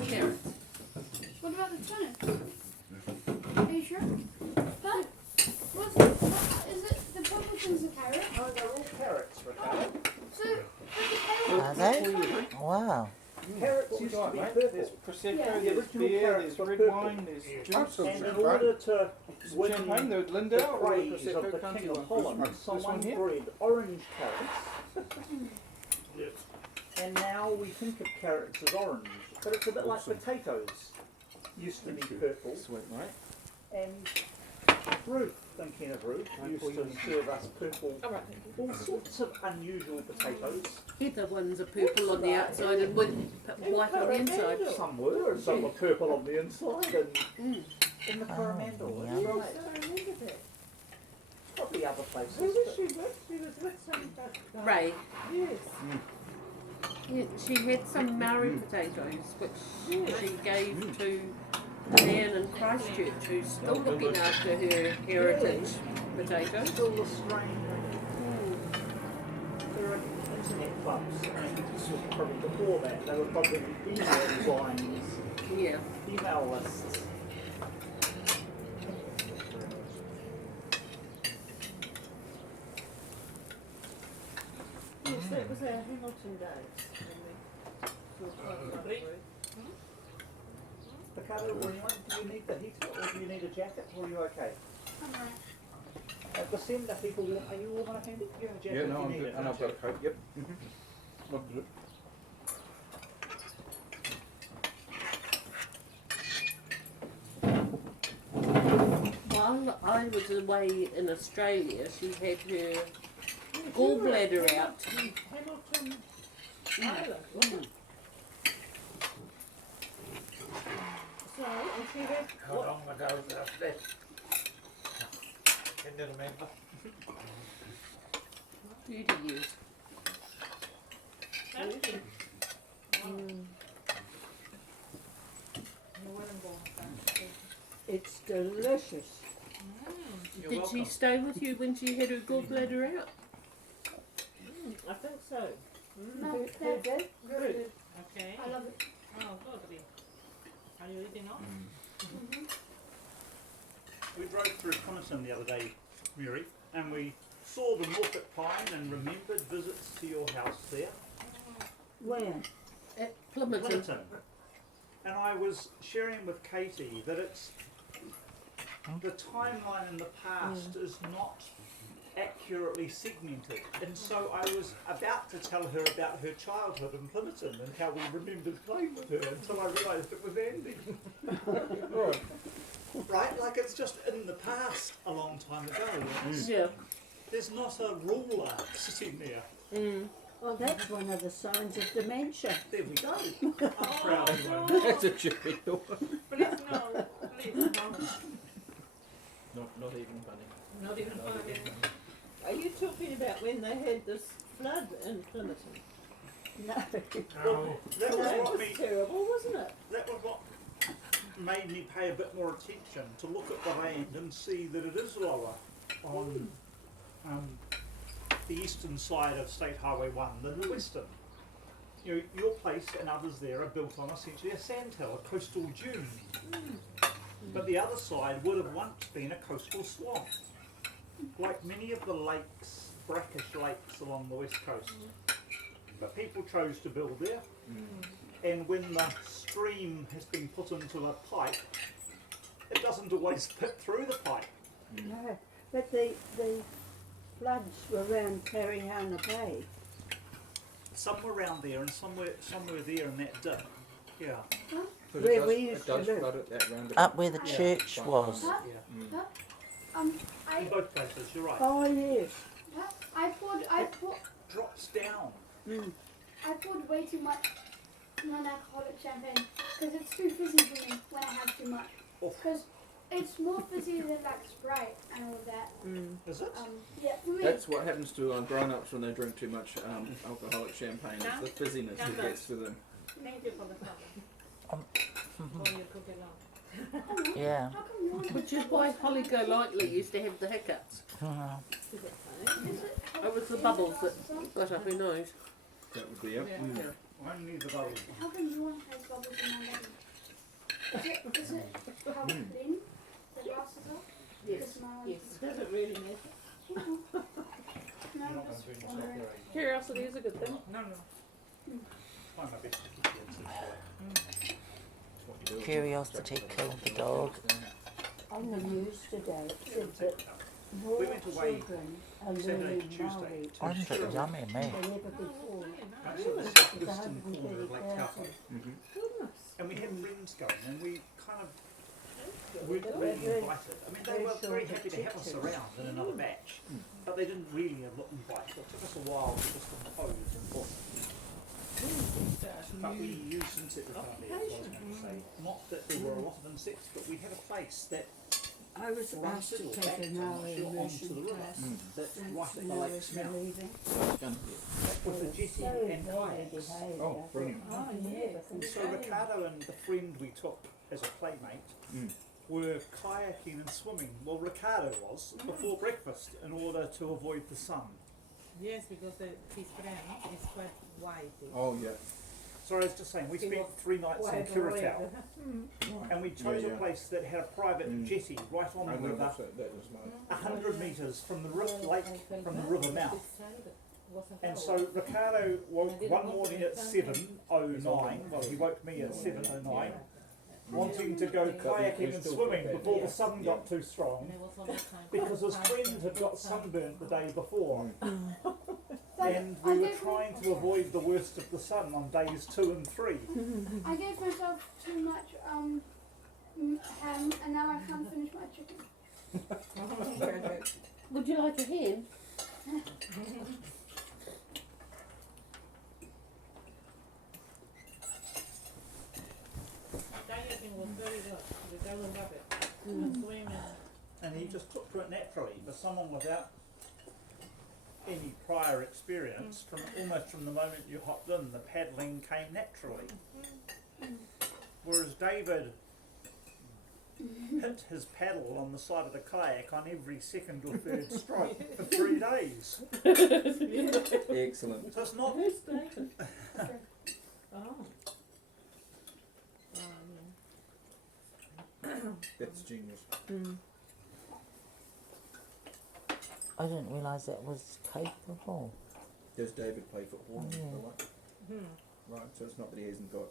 Carrots. What about the spinach? Are you sure? But is it the purple thing's a carrot? No, they're all carrots, Ricardo. So the carrot. Are they? Wow. Carrots used to be purple. There's prosecco, Yeah. there's Original beer, carrots there's were red purple. wine, there's juice. And in order to win Champagne, the the Lindau or the praise of prosecco the country King of one. Holland, This one someone here. bred orange carrots. And now we think of carrots as orange, but it's a bit like potatoes. Used to be purple, Sweet, mate. and Ruth, thinking of Ruth, used to serve us purple, all sorts of unusual potatoes. Heather ones are purple on the outside and white on the inside. Some were, and some were purple on the inside, and in the Coromandel, yeah. that's right. Probably other places. Who was but- she with? She was with some guy. Ray, Yes. she had some Maori potatoes which she gave to Nan in Christchurch, who's still looking after her heritage potatoes. Still the strain. There are internet clubs, and this was probably before that. They were probably email lines, Yeah. email lists. Yes, that was our Hamilton days. Ricardo, or anyone, do you need the heater, or do you need a jacket, or are you okay? I'm right. At the centre, people, are you all going to hand it? You have a jacket Yeah, if no, you I'm need good. it. And I've got a coat, yep. Not good. While I was away in Australia, she had her gallbladder out. Hamilton Island, wasn't it? So, and she had How long ago was that? Can you remember? 30 years. it's delicious. Did she stay with you when she had her gallbladder out? I think so. No, Who that's did? very good. Okay. I love it. Oh, lovely. Are you eating now? We drove through Coniston the other day, Mary, and we saw the Norfolk Pine and remembered visits to your house there, Where? At Plymouth. Clinton. And I was sharing with Katie that it's the timeline in the past is not accurately segmented, and so I was about to tell her about her childhood in Plymouton and how we remembered playing with her until I realised it was Andy. Right, like it's just in the past a long time ago. It's- Yeah. There's not a ruler sitting there. Well, that's one of the signs of dementia. There we go. I'm proud of you. That's a cherry. Please no, please no. Not even funny. Not even funny. Are you talking about when they had this flood in Plymouth? No. That was That what was me. terrible, wasn't it? That was what made me pay a bit more attention to look at the land and see that it is lower on the eastern side of State Highway 1 than the western. You know, your place and others there are built on essentially a sandhill, a coastal dune. But the other side would have once been a coastal swamp. Like many of the lakes, brackish lakes along the west coast. But people chose to build there. And when the stream has been put into a pipe, it doesn't always fit through the pipe. No. But the floods were around Tariana Bay. Some were around there and some were there in that dip. Yeah. But Where it does, we used it does to live. flood at that roundabout. Up where the church was. Huh? Yeah. Huh? I In both places, you're right. Oh, yes. I poured Drops down. I poured way too much non-alcoholic champagne because it's too fizzy for me when I have too much. Oof. Because it's more fizzy than like Sprite and all of that. Is it? Yeah, for me. That's what happens to grown-ups when they drink too much alcoholic champagne. It's the fizziness that gets to them. Thank you for the cover. For your cooking now. Yeah. How come yours is Which is why Holly Golightly used to have the hiccups. Is it? It was the bubbles that got up her nose. That would be it. Yeah. Yeah. Only the bubbles. How come yours has bubbles and mine doesn't? Is it how clean the glasses are? Yes. Just my- Yes. Does it really matter? No, You're not just going to drink wondering. chocolate. Curiosity is a good thing. No, no. Try my best to keep it simple. It's what you do. Curiosity killed the dog. On the news today, it said that more We went away children are Saturday learning to Tuesday. Maori to I'm Stirling. yummy, me. than ever before. That's at the It's southwestern corner of Lake 130,000. Taupo. Goodness. And we had friends going, and we kind of weren't They're really very- invited. I mean, they very were very short happy to have us pictures. around in another batch, but they didn't really invite. It took us a while to just compose and book. But we used insect repellent, as I was going to say. Not that there were a lot of insects, but we had a place that I was asked to fronted or take backed a onto Maori the immersion river. class That's since right at the Maoris lake's were mouth. leaving. It's gonna be- With the They were jetty so and lovely kayaks. behaved. Oh, I thought, brilliant. I Oh, never yeah. think So Ricardo and the friend we took as a playmate Mm. were kayaking and swimming. Well, Ricardo was before breakfast in order to avoid the sun. Yes, because his friend is quite white. Oh, yeah. So I was just saying, we He spent was 3 nights in Curatao, and we chose Yeah, a yeah. place that had a private Mm. jetty right on I the know river, that was like. 100 metres from the lake, from the river mouth. And so so Ricardo woke one morning at 7:09. Well, he woke me at 7:09, wanting to go kayaking and swimming before the sun got too strong, because his friend had got sunburnt the day before. And we were trying to avoid the worst of the sun on days 2 and 3. I gave myself too much ham, and now I can't finish my chicken. Would you like a hen? kayaking was very good. The guy will love it. Swim And he just took to it naturally. For someone without any prior experience, from almost from the moment you hopped in, the paddling came naturally. Whereas David hit his paddle on the side of the kayak on every second or third stroke for 3 days. Excellent. So it's not. Who's David? Oh. That's genius. I didn't realise that was capable. Does David play football? Yeah. and the like? Hmm. Right, so it's not that he hasn't got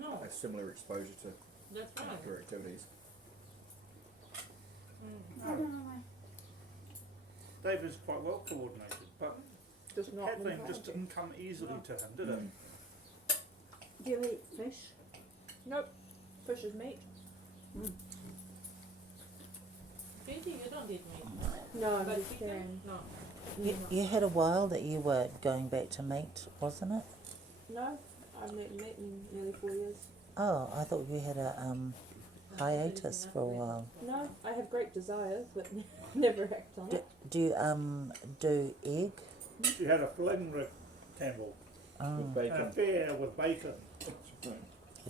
No, a similar exposure to that's right. outdoor activities. I don't know why. David's quite well coordinated, but Just not paddling just didn't come easily to him, did it? Do you eat fish? Nope. Fish is meat. Katie, you don't eat meat. No, But just chicken? No. You had a while that you were going back to meat, wasn't it? No, I've not eaten meat in nearly 4 years. Oh, I thought you had a hiatus for a while. No, I have great desires, but never act on it. Do you do egg? She had a fling rectangle, Oh. With an bacon. affair with bacon.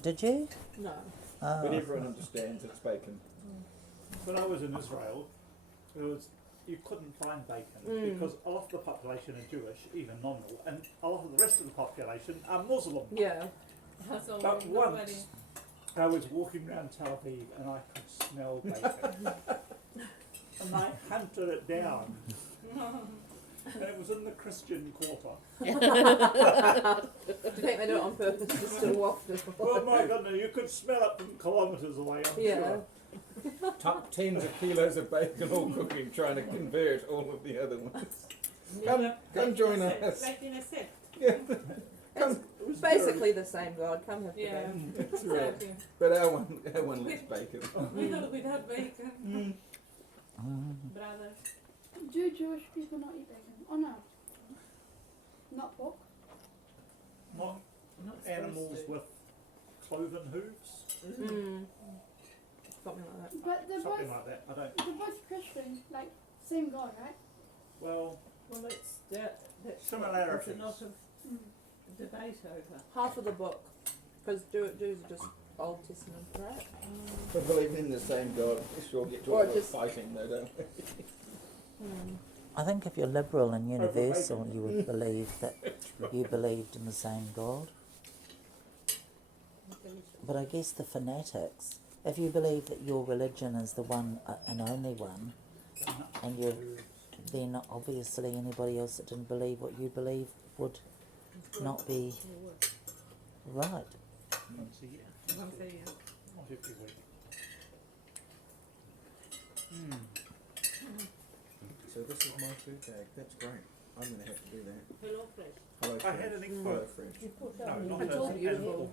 Did you? No. But Oh. everyone understands it's bacon. When I was in Israel, you couldn't find bacon because a lot of the population are Jewish, even nominal, and a lot of the rest of the population are Muslim. Yeah. So But nobody. once I was walking around Tel Aviv and I could smell bacon. And I hunted it down. And it was in the Christian quarter. Do you think they do it on purpose just to waft it? Oh my goodness, you could smell it from kilometres away, I'm Yeah. sure. Tens of kilos of bacon all cooking, trying to convert all of the other ones. Come Like join in a set, us. Like in a set. It's basically the same God. Come have the Yeah. bacon. That's right. Exactly. But our one likes bacon. Without bacon. Mm. Brother. Do Jewish people not eat bacon? Oh no. Not pork? Not Not animals supposed to. with cloven hooves, Something like that. But they're something both like that. I don't. they're both Christian, like same God, right? Well, Well, that's Similarities. There's a lot of Mm. debate over. Half of the book, because Jews are just Old Testament, right? We believe in the same God. We sure get to Or a lot of just- fighting though, don't we? I think if you're liberal and universal, you would believe that you believed in the same God. but I guess the fanatics, if you believe that your religion is the one and only one, and you're, then obviously anybody else that didn't believe what you believe would not be right. Once a year, Once a year. not every week. So this is my food bag. That's great. I'm going to have to do that. Hello, Fresh. Hello, I friends. had an Hello, equal, friends. no, not It's all an beautiful. equal.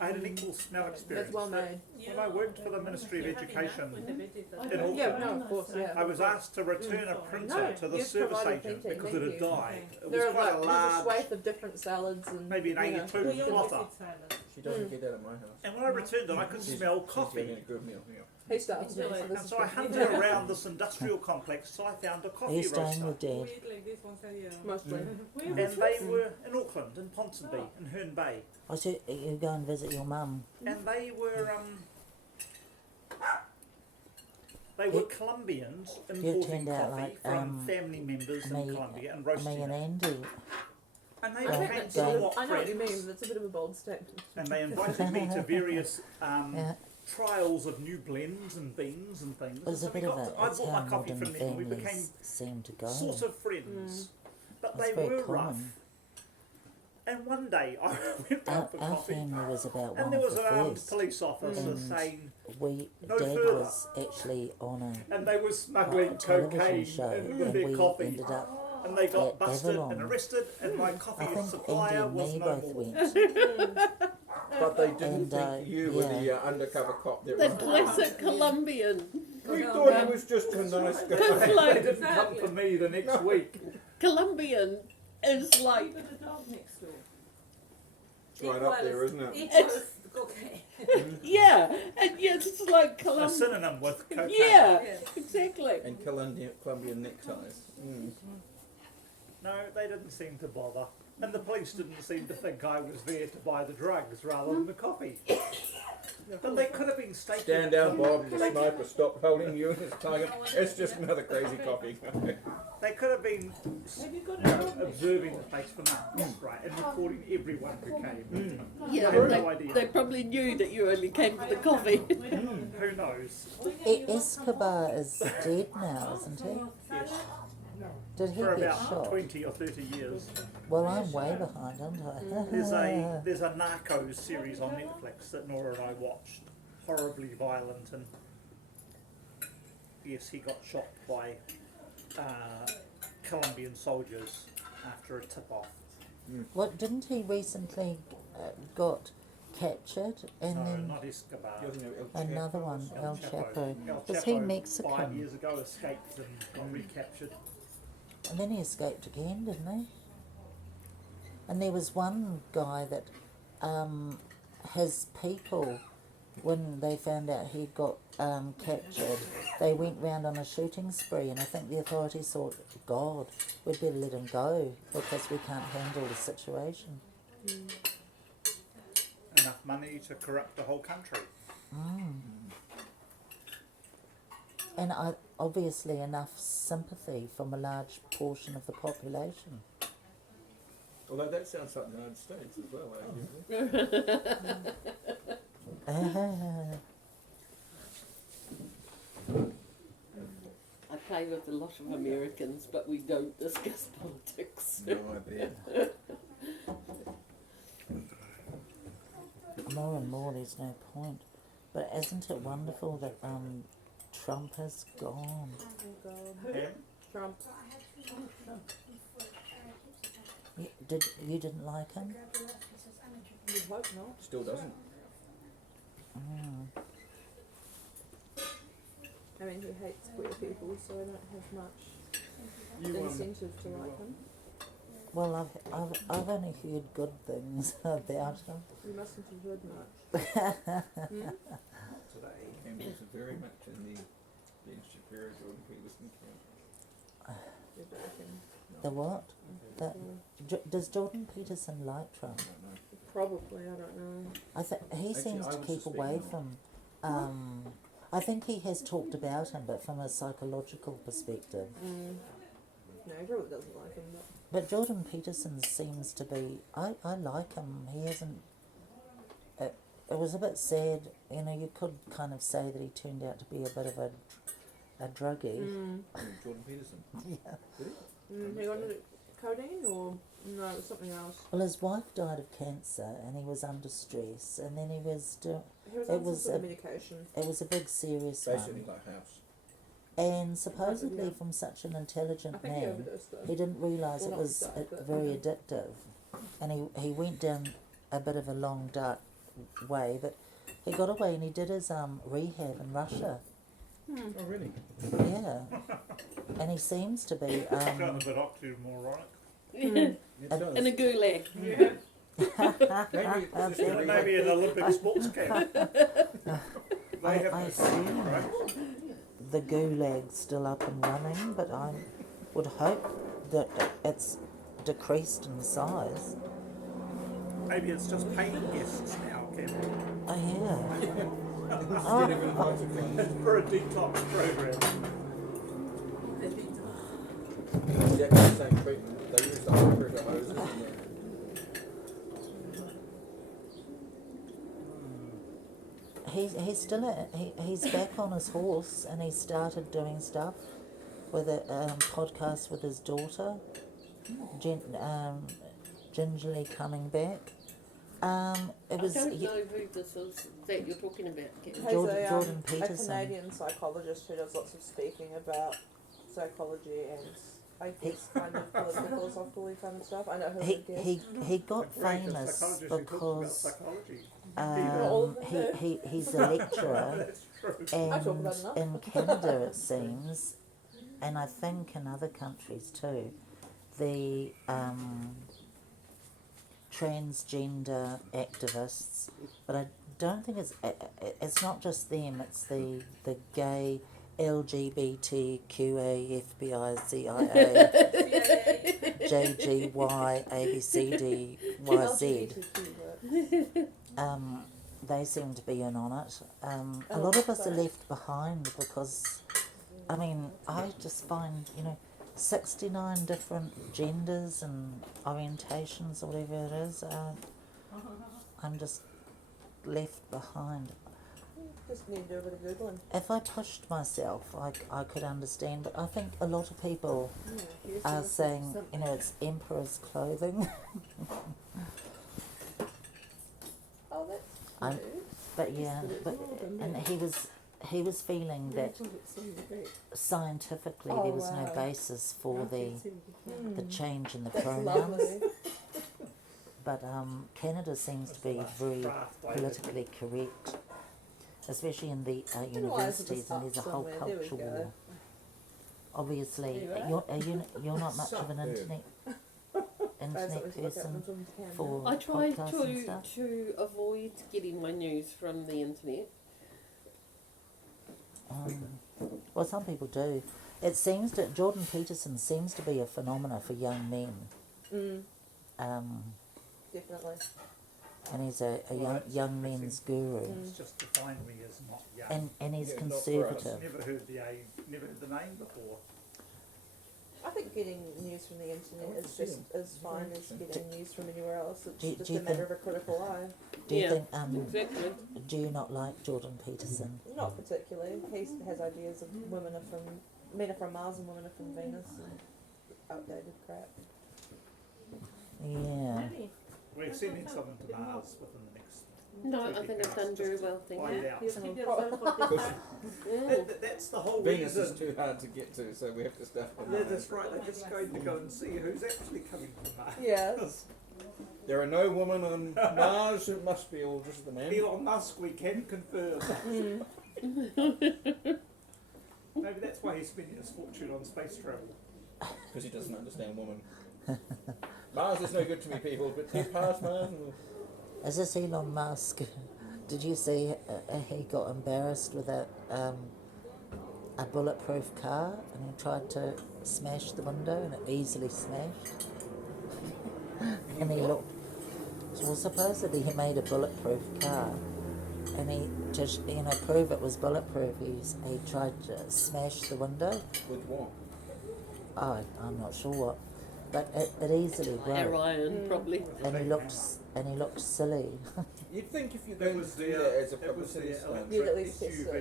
I had an equal smell experience. That's well made. When I worked for the Ministry of Education With the veggies. in Auckland, Yeah, no, of course, yeah. I was asked to return a printer No, to the you've service provided agent plenty, because thank it had you. died. It was There are quite like a there's a large, swathe of different salads and maybe an you know, 82 We always plotter. eat salad. She doesn't get that at my house. And when I returned it, I could smell She's coffee. getting a good meal. Yeah. he starts me, so this And is so I good. hunted around this industrial complex, so I found a Are coffee you staying roaster. with We Dad? eat like this once a year. Mostly. And they were in Auckland, in Ponsonby, in Herne Bay. I said you go and visit your mum. And they were Colombians importing turned out coffee like, from family members in me- Colombia and Me roasting and it. Andy. And they Yeah. became That's- somewhat I know what you mean, friends. but it's a bit of a bold statement. And they invited me to various Yeah. trials of new blends and beans and things. It was So a we bit of got a, to, I it's bought how my coffee modern from them and we became families seem to go. sort of friends. But That's they very were common. rough. And one day I went Our, out for our coffee family was about one and there of was the an armed first. police officer And saying, We, No Dad further. was actually on and they were smuggling a television cocaine show, in with and their we coffee. ended up. And they got at busted Avalon. and arrested and my I coffee think Andy supplier and was me no both more. went. But they didn't And, think you were the yeah. undercover cop that The was. classic Colombian. We thought he was just a nice guy. They didn't come for me the next week. Colombian is like, Put the dog next door. It's right up there, isn't it? Equals cocaine. yeah, and yeah, it's like A Colombian. synonym with cocaine. Yeah, Yes. exactly. And Colombian neckties. No, they didn't seem to bother. And the police didn't seem to think I was there to buy the drugs rather than the coffee. But they could have been staking. Stand down, Bob. The sniper stopped holding you in his target. It's just another crazy coffee. They could have been Have you got a dog next observing the place for months, right, and recording everyone who came. Yeah, I have no they, idea. they probably knew that you only came for the coffee. Who knows? Escobar is dead now, isn't he? Yes. Did he For get about shot? 20 or 30 years. Well, I'm way behind, aren't I? There's a Narcos series on Netflix that Nora and I watched. Horribly violent, and yes, he got shot by Colombian soldiers after a tip-off. What, didn't he recently got captured and No, then not Escobar. another one, El Chapo? El Was he Chapo 5 Mexican? years ago escaped and got recaptured. And then he escaped again, didn't he? And there was one guy that his people, when they found out he got captured, they went round on a shooting spree, and I think the authorities thought, God, we'd better let him go because we can't handle the situation. Enough money to corrupt the whole country. And obviously enough sympathy from a large portion of the population. Although that sounds like the United States as well, arguably. I play with a lot of Americans, but we don't discuss politics. No, I bet. More and more, there's no point. But isn't it wonderful that Trump has gone? Oh God. Yeah? Trump. You didn't like him? You'd hope not. Still doesn't. I mean, he hates queer people, so I don't have much incentive to like him. Well, I've only heard good things about him. You mustn't have heard much. Today, Campbell's very much in the being superior Jordan Peterson camp. You're joking. The what? Does Jordan Peterson like Trump? Probably, I don't know. I think he Actually, seems I to would keep suspect away not. from. I think he has talked about him, but from a psychological perspective. No, everyone doesn't like him, but But Jordan Peterson seems to be. I like him. He hasn't. it was a bit sad. You know, you could kind of say that he turned out to be a bit of a druggie. Jordan Peterson. Yeah. He wanted codeine or no, it was something else. Well, his wife died of cancer, and he was under stress, and then he was He was It on was some sort of a- medication. it was a big serious Basically one. like House. And supposedly Yeah. from such an I intelligent think he man, overdosed though. he didn't realise Well, it not was died, but- very addictive, and he went down a bit of a long dark way, but he got away and he did his rehab in Russia. Oh, really? Yeah, and he seems to be Sound a bit oxymoronic. It In a does. gulag. Maybe, it's just gonna be Maybe an like, Olympic sports camp. They have I no assume right? the gulag's still up and running, but I would hope that it's decreased in size. Maybe it's just paying guests now, Cameron, Oh yeah. instead of invited for a detox program. exactly the same treatment. They use the operator hoses and He's still he's back on his horse, and he started doing stuff with a podcast with his daughter, gingerly coming back. It I was don't know who this is that you're talking about, Kim. He's Jordan a Peterson. Canadian psychologist who does lots of speaking about psychology and I guess kind of political, philosophical kind of stuff. I know who he got Right, the famous psychologist who talks about because psychology. he's a lecturer. That's true. I talk And about enough. in Canada, it seems, and I think in other countries too, the transgender activists, but I don't think it's not just them. It's the gay LGBTQA FBICIA JGY ABCDYZ. They seem to be in on it. A lot of us are left behind because, I mean, I just find, 69 different genders and orientations or whatever it is. I'm just left behind. Just need to do a bit of Googling. If I pushed myself, I could understand, but I think a lot of people are saying, it's emperor's clothing. Oh, that's I'm- good. But yeah, and he was feeling that scientifically there was no wow. basis for the change in the That's pronouns. lovely. But Canada seems to be very Craft, David. politically correct, especially in the Why is it universities, just and up there's a whole somewhere? There we culture go. war. Obviously, Anyway. you're not much of an Suck internet That's what we look at person when we can. for I try podcasts and stuff. to avoid getting my news from the internet. Well, some people do. It seems that Jordan Peterson seems to be a phenomena for young men. Definitely. And he's a young men's guru, It's just defined me as not young. and he's Yeah, not for us. conservative. Never heard never heard the name before. I think getting news from the internet is fine as getting news from anywhere else. It's Do- just do you a matter think- of a critical eye. Do you Yeah. think? Exactly. Do you not like Jordan Peterson? Not particularly. He has ideas of men are from Mars and women are from Venus and outdated crap. Yeah. We're sending someone to Mars within the next. No, I think I've done very well, thank Find you. out. Mm. That's the whole Venus reason. is too hard to get to, so we have to start with Yeah, Mars. that's right. They're just going to go and see who's actually coming from Mars. Yes. There are no women on Mars, it must be all just the men. Elon Musk, we can confirm. Maybe that's why he's spending his fortune on space travel. Because he doesn't understand women. Mars is no good to me, people, but get past Mars and we'll... Is this Elon Musk? Did you see he got embarrassed with a bulletproof car, and he tried to smash the window, and it easily smashed. And he looked. Well, supposedly he made a bulletproof car, and he to prove it was bulletproof. He tried to smash the window. With what? Oh, I'm not sure what, but it easily broke. Orion, probably. And he looked and he looked silly. You'd think if you're That going was to do the, that as a that was publicity the stunt, You'd at electric least test SUV.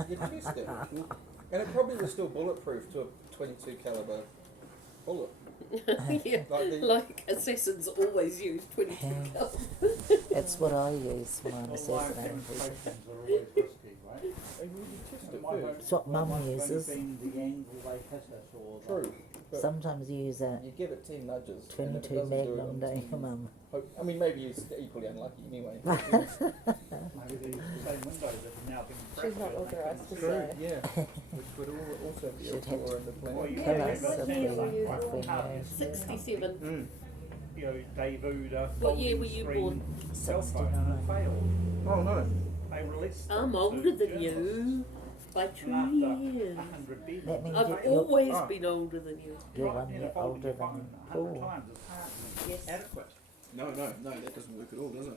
it. you'd test it. And it probably was still bulletproof to a 22 caliber bullet. Yeah, Like the, like assassins always use 22 Yeah. cal. It's what I use when I'm Well, live assassinating people. demonstrations are always risky, right? and you test And it my first. hope- It's what my Mum hope's only uses. been the angle they hit it or the- True. But Sometimes you use a you give it 10 nudges. and if it 22 doesn't do it Magnum, on don't 10, you, Mum? I mean, maybe you're equally unlucky anyway. Maybe the same windows that have now been cracked. She's not authorised to True. say. Yeah. Which would also be a Should have flaw in the Well, plan. you Tell can us have if it we- like if we how know. it's 67. Mm. You know, debuted What year were you folding born? screen cell phone and it failed. Oh no. They released I'm it older to than journalists, you by 2 and after years. 100 billion, That means I've you're- always Ah. been older than you. You're right, 1 you know, year folding older your than phone 100 Paul. times is hardly Yes. adequate. No, that doesn't work at all, does it?